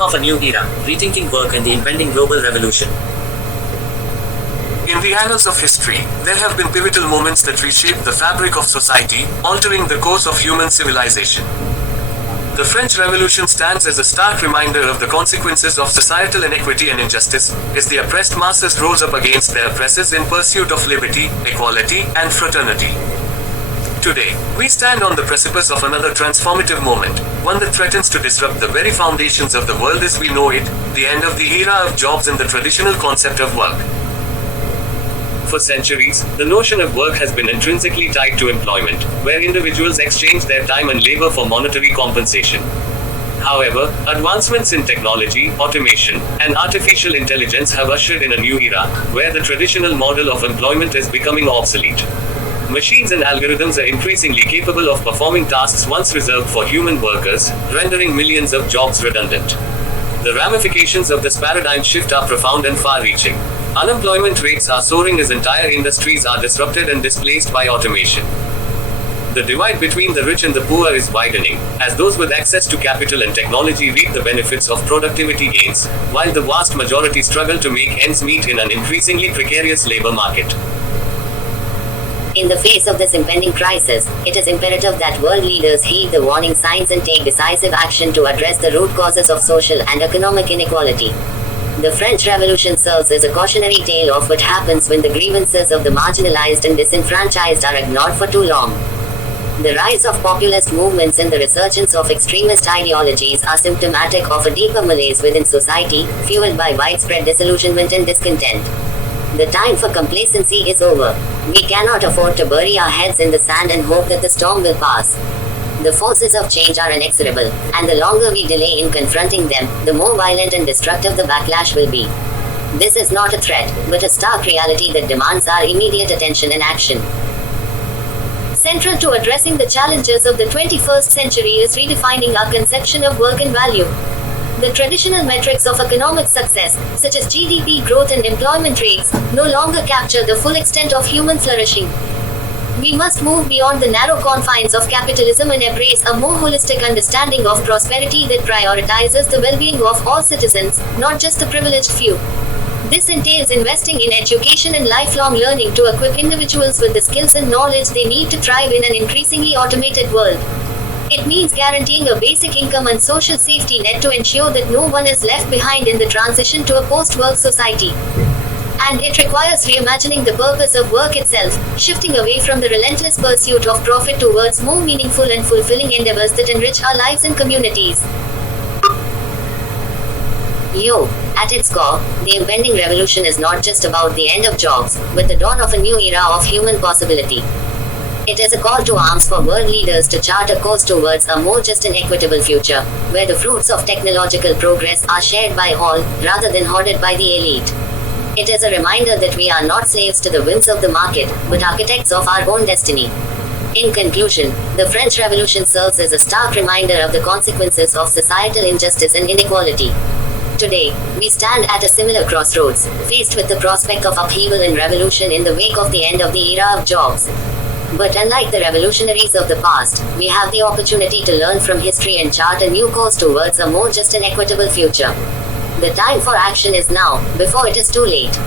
dawn of a new era, rethinking work and the impending global revolution. In the annals of history, there have been pivotal moments that reshaped the fabric of society, altering the course of human civilization. The French Revolution stands as a stark reminder of the consequences of societal inequity and injustice, as the oppressed masses rose up against their oppressors in pursuit of liberty, equality, and fraternity. Today, we stand on the precipice of another transformative moment, one that threatens to disrupt the very foundations of the world as we know it, the end of the era of jobs and the traditional concept of work. For centuries, the notion of work has been intrinsically tied to employment, where individuals exchange their time and labor for monetary compensation. However, advancements in technology, automation, and artificial intelligence have ushered in a new era, where the traditional model of employment is becoming obsolete. Machines and algorithms are increasingly capable of performing tasks once reserved for human workers, rendering millions of jobs redundant. The ramifications of this paradigm shift are profound and far-reaching. Unemployment rates are soaring as entire industries are disrupted and displaced by automation. The divide between the rich and the poor is widening, as those with access to capital and technology reap the benefits of productivity gains, while the vast majority struggle to make ends meet in an increasingly precarious labor market. In the face of this impending crisis, it is imperative that world leaders heed the warning signs and take decisive action to address the root causes of social and economic inequality. The French Revolution serves as a cautionary tale of what happens when the grievances of the marginalized and disenfranchised are ignored for too long. The rise of populist movements and the resurgence of extremist ideologies are symptomatic of a deeper malaise within society, fueled by widespread disillusionment and discontent. The time for complacency is over. We cannot afford to bury our heads in the sand and hope that the storm will pass. The forces of change are inexorable, and the longer we delay in confronting them, the more violent and destructive the backlash will be. This is not a threat, but a stark reality that demands our immediate attention and action. Central to addressing the challenges of the 21st century is redefining our conception of work and value. The traditional metrics of economic success, such as GDP growth and employment rates, no longer capture the full extent of human flourishing. We must move beyond the narrow confines of capitalism and embrace a more holistic understanding of prosperity that prioritizes the well-being of all citizens, not just the privileged few. This entails investing in education and lifelong learning to equip individuals with the skills and knowledge they need to thrive in an increasingly automated world. It means guaranteeing a basic income and social safety net to ensure that no one is left behind in the transition to a post-work society. And it requires reimagining the purpose of work itself, shifting away from the relentless pursuit of profit towards more meaningful and fulfilling endeavors that enrich our lives and communities. At its core, the impending revolution is not just about the end of jobs, but the dawn of a new era of human possibility. It is a call to arms for world leaders to chart a course towards a more just and equitable future, where the fruits of technological progress are shared by all, rather than hoarded by the elite. It is a reminder that we are not slaves to the whims of the market, but architects of our own destiny. In conclusion, the French Revolution serves as a stark reminder of the consequences of societal injustice and inequality. Today, we stand at a similar crossroads, faced with the prospect of upheaval and revolution in the wake of the end of the era of jobs. But unlike the revolutionaries of the past, we have the opportunity to learn from history and chart a new course towards a more just and equitable future. The time for action is now, before it is too late.